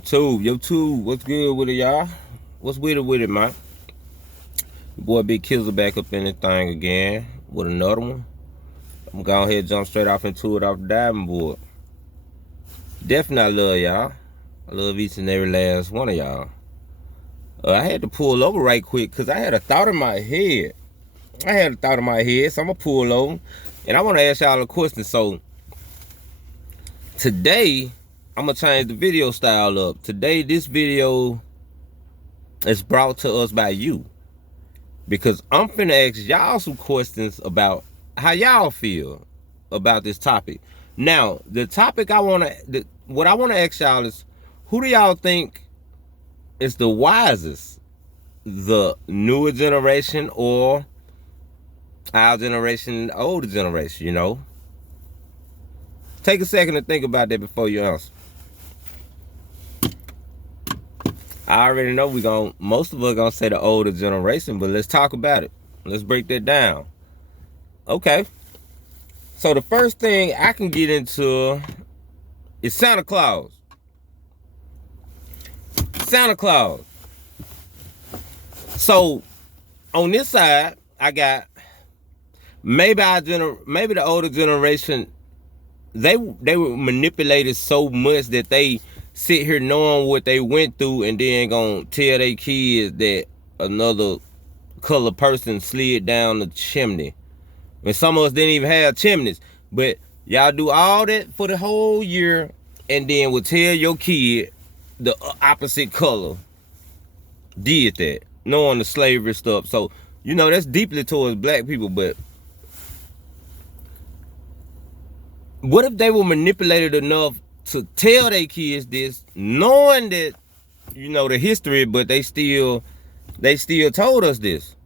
YouTube, what's good with it, y'all? What's with it, man? Your boy Big Kizzer back up in this thing again with another one. I'm gonna go ahead and jump straight off into it off the diving board. Definitely I love y'all. I love each and every last one of y'all. I had to pull over right quick because I had a thought in my head. So I'm gonna pull over and I wanna ask y'all a question. So today, I'm gonna change the video style up. Today, this video is brought to us by you because I'm finna ask y'all some questions about how y'all feel about this topic. Now, the topic what I wanna ask y'all is, who do y'all think is the wisest? The newer generation or our generation, the older generation, you know? Take a second to think about that before you answer. I already know most of us gonna say the older generation, but let's talk about it. Let's break that down. Okay. So the first thing I can get into is Santa Claus. Santa Claus. So on this side, I got maybe the older generation. They were manipulated so much that they sit here knowing what they went through and then gonna tell their kids that another colored person slid down the chimney. And some of us didn't even have chimneys. But y'all do all that for the whole year and then will tell your kid the opposite color did that, knowing the slavery stuff. So, you know, that's deeply towards black people, but what if they were manipulated enough to tell their kids this, knowing that, you know, the history, but they still told us this?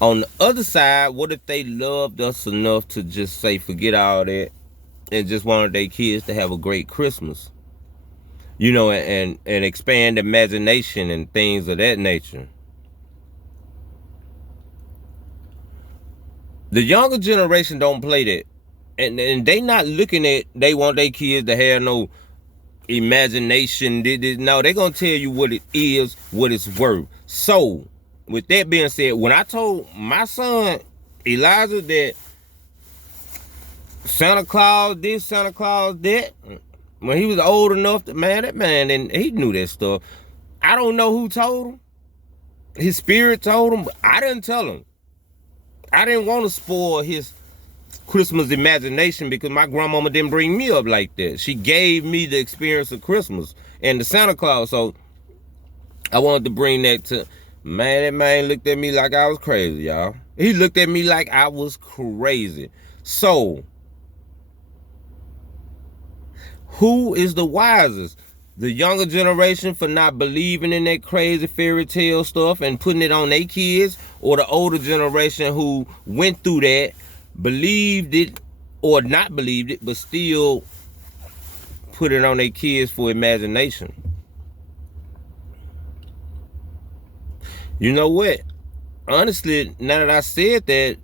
On the other side, what if they loved us enough to just say, forget all that, and just wanted their kids to have a great Christmas? You know, and expand imagination and things of that nature. The younger generation don't play that. And they not looking at, they want their kids to have no imagination. No, they gonna tell you what it is, what it's worth. So, with that being said, when I told my son, Elijah, that Santa Claus this, Santa Claus that, when he was old enough, and he knew that stuff. I don't know who told him. His spirit told him, but I didn't tell him. I didn't want to spoil his Christmas imagination because my grandmama didn't bring me up like that. She gave me the experience of Christmas and the Santa Claus. So I wanted to bring that to, that man looked at me like I was crazy, y'all. He looked at me like I was crazy. So who is the wisest? The younger generation for not believing in that crazy fairy tale stuff and putting it on their kids, or the older generation who went through that, believed it or not believed it, but still put it on their kids for imagination? You know what? Honestly, now that I said that,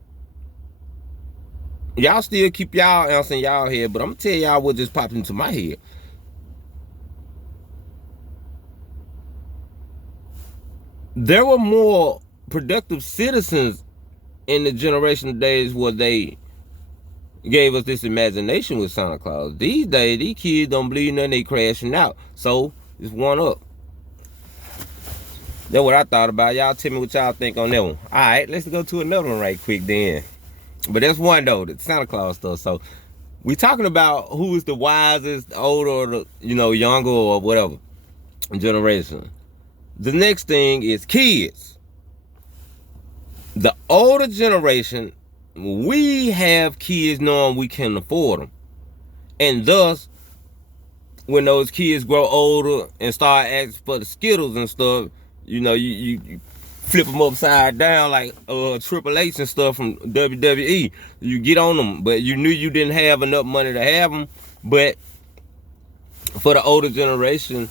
y'all still keep y'all answering y'all head, but I'm gonna tell y'all what just popped into my head. There were more productive citizens in the generation of days where they gave us this imagination with Santa Claus. These days, these kids don't believe nothing, they crashing out. So, it's one up. That's what I thought about. Y'all tell me what y'all think on that one. Alright, let's go to another one right quick then. But that's one though, the Santa Claus stuff. So, we talking about who is the wisest, the older, or the, you know, younger or whatever generation. The next thing is kids. The older generation, we have kids knowing we can afford them. And thus, when those kids grow older and start asking for the Skittles and stuff, you know, you flip them upside down like Triple H and stuff from WWE. You get on them, but you knew you didn't have enough money to have them. But for the older generation,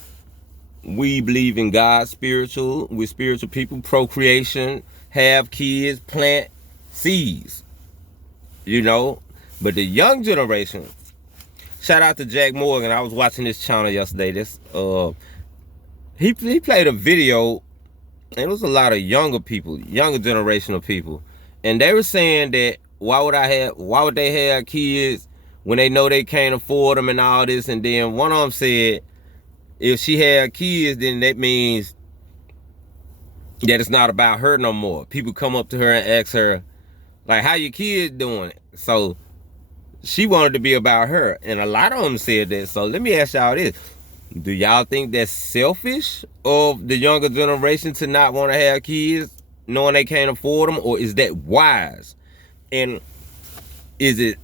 we believe in God, spiritual. We're spiritual people, procreation, have kids, plant seeds, you know. But the young generation Shout out to Jack Morgan. I was watching this channel yesterday. He played a video, and it was a lot of younger people, younger generational people, and they were saying that why would they have kids when they know they can't afford them and all this. And then one of them said, if she had kids, then that means that it's not about her no more. People come up to her and ask her, like, how your kids doing? So she wanted to be about her, and a lot of them said that. So let me ask y'all this: do y'all think that's selfish of the younger generation to not want to have kids, knowing they can't afford them, or is that wise? And is it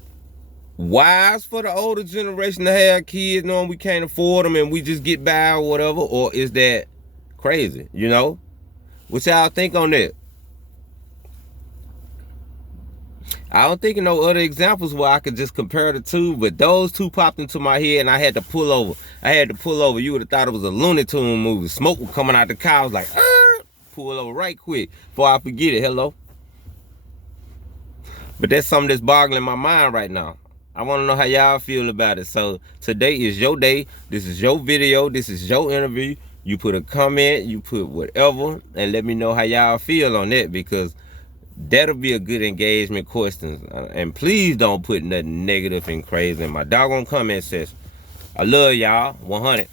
wise for the older generation to have kids knowing we can't afford them and we just get by or whatever, or is that crazy? You know, what y'all think on that? I don't think of no other examples where I could just compare the two, but those two popped into my head and I had to pull over. You would have thought it was a Looney Tune movie. Smoke was coming out the car. I was like, pull over right quick before I forget it. Hello? But that's something that's boggling my mind right now. I want to know how y'all feel about it. So today is your day. This is your video. This is your interview. You put a comment, you put whatever, and let me know how y'all feel on that, because that'll be a good engagement question. And please don't put nothing negative and crazy in my doggone comment section. I love y'all. 100.